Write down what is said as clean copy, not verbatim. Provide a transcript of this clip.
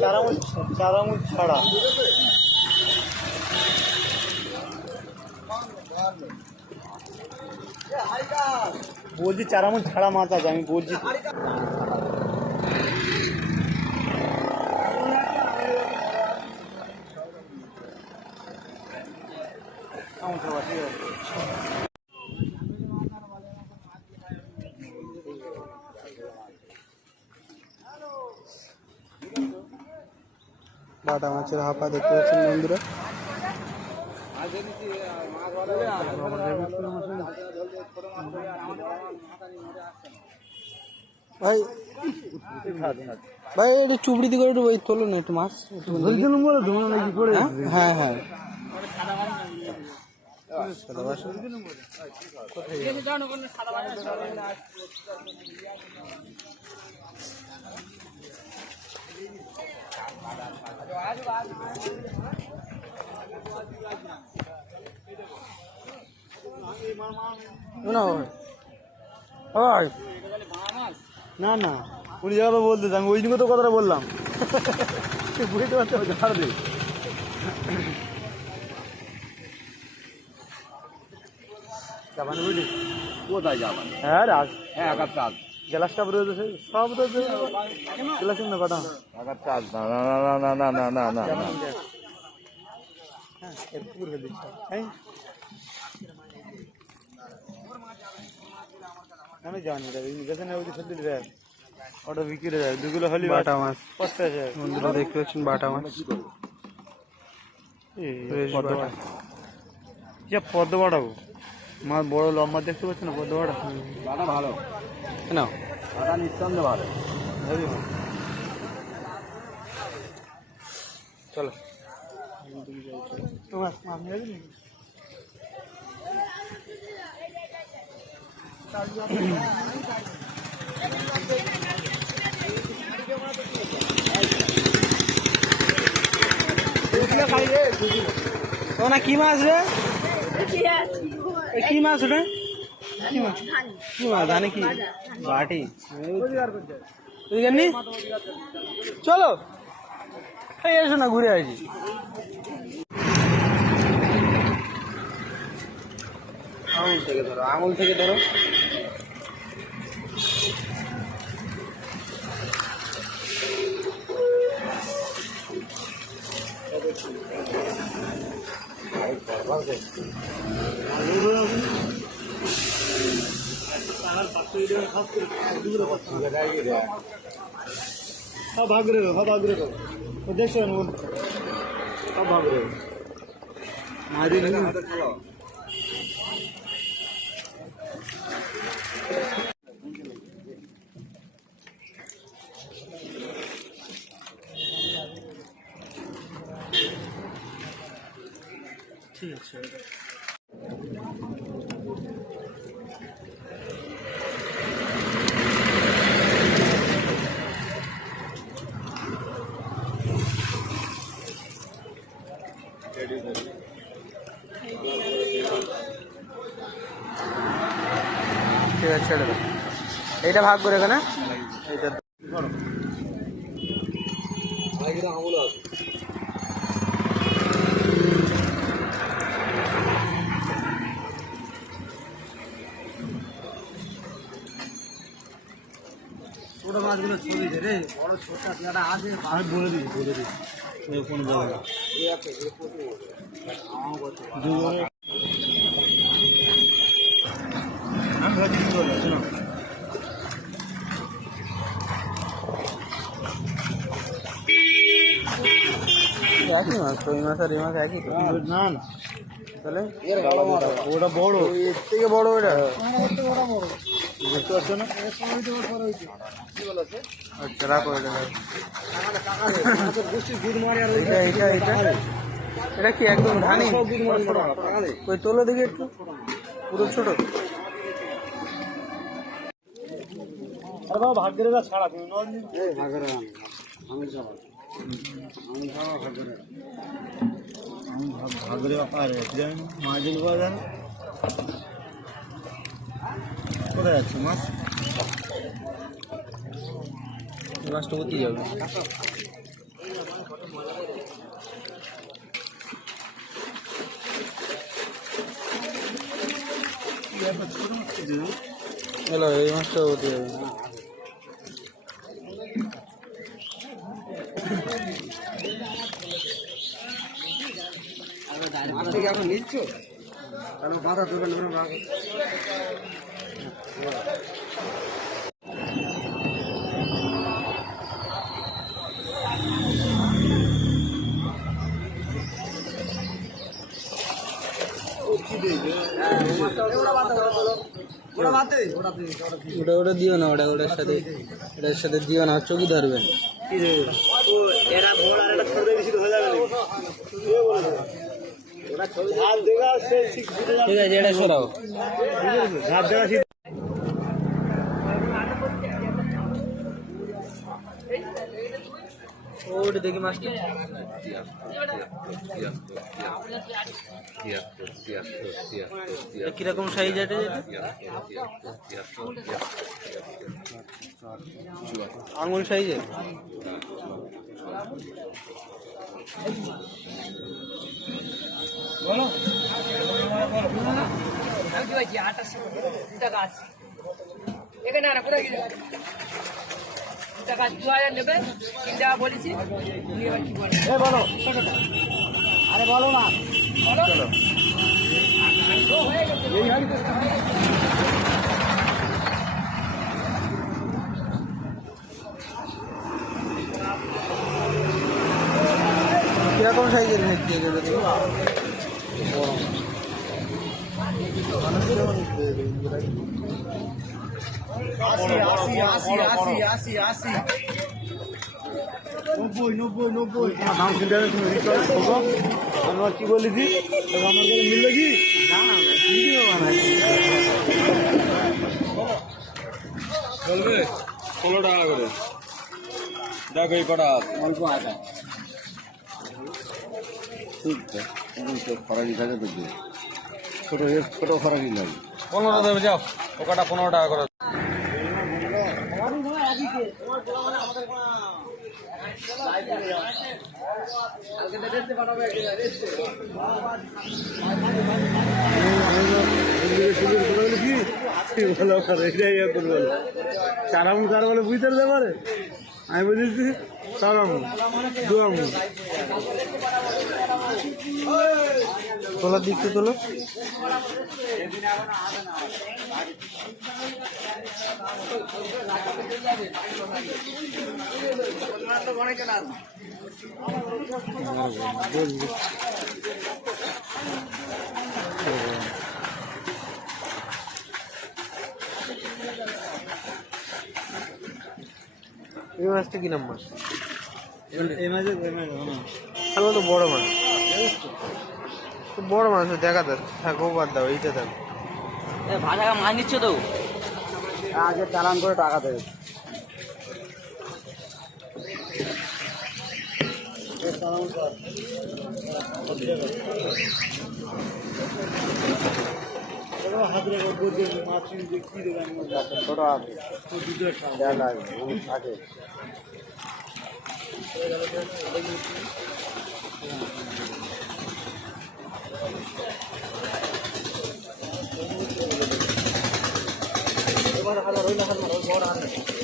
চার আঙুল ছাড়া বলছি, 4 আঙুল ছাড়া মাছ আছে, আমি বলছি। বাটা মাছের হাপা দেখতে পাচ্ছেন বন্ধুরা। ভাই ভাই একটু চুবড়ি দিকে একটু ওই তোলো না, একটু মাছ। হ্যাঁ হ্যাঁ না না, উনি জায়গাটা বলতে আমি ওই দিকে তো কথাটা বললাম। বুঝতে পারছো, ঝাড় দে। যাবানি বুঝলি কোথায় যাবান? হ্যাঁ রাজ, হ্যাঁ একার চাঁদ গ্লাস কাপ রয়েছে, সব রয়েছে গ্লাস না কটা একার চাঁদ। না না না না না না না না, হ্যাঁ একটু করে দিচ্ছি। আমি জানি যেখানে ওই সত্যি দেয় ওটা বিক্রি যায় 2 কিলো হলি। বাটা মাছ বন্ধুরা দেখতে পাচ্ছেন, বাটা মাছ, পদ্ম বাড়াবো মাছ, বড় লম্বা দেখতে পাচ্ছ না পদ্ম বাড়া। বাটা ভালো না, বাটা নিঃসন্দেহে ভালো। চলো না কি মাছ রে? কি মাছ রে? কি মাছ? কি মাছ জানি কি? বাটি। চলো এসো না, ঘুরে আসি। আঙুল থেকে ধরো, আঙুল থেকে ধরো। সব ভাগ রে, সব ভাগ রে, দেখছো সব ভাগ রে মাঝে ঠিক আছে। ঠিক আছে, ছেড়ে দাও। এইটা ভাগ করে এখানে এইটা ছোট মাছগুলো ছবি দে রে, বড় ছোট আছে আমি বলে দিই কোনো জায়গা একই মাছ, ওই মাছ আর এই মাছ একই তো। না না, তাহলে ওটা বড়, এর থেকে বড় ওইটা দেখতে পাচ্ছ না? আচ্ছা রাখো এটা। এটা এটা কি একদম ধানি? ওই তোলো দেখি একটু, পুরো ছোট। ভাগ্যের ছাড়া তুমি ভাগ্যের ব্যাপার মাছগুলো পাওয়া যায় না। কোথায় যাচ্ছে মাছ? মাছটা উঠে যাবে। হ্যালো, এই মাছটা উঠে যাবে। এখন নিচ্ছ মাথা দোকান ওটা দিও না, ওটার সাথে দিও না, চোখই ধরবেন। ঠিক আছে, এটা সরাও। ওটা দেখি মাছটা কিরকম সাইজ আছে, আঙুল সাইজে। বলো টাকা 2000 নেবে, 3 টাকা বলেছি। বলো, আরে বলো না, চলো। কিরকম সাইজের ভেটকি এগুলো? আমার কি বলেছি আমার মিললে কি চলবে? 16 টাকা করে দেখো, এই কটা অল্প আটা খরাকি থাকে তো ছোট ছোট খরাকি লাগে। 15 দেবে, যাও ও কটা 15 টাকা করে। চারামুন কার বলে বুঝতে পারে? আমি বলেছি চারামুন দুয়ামুন। তোলার দিকটা তোলো। এই মাছটা কি নাম মাছ? এই মাঝে তাহলে তো বড় মাছ, বড় মাছ দেখা যাক। থাকো, বাদ দাও, এইটা থাক। ভাজা মাছ নিচ্ছ তো, আগে চালান করে টাকা দেবে। ছোট আছে থাকে। এবার হাজার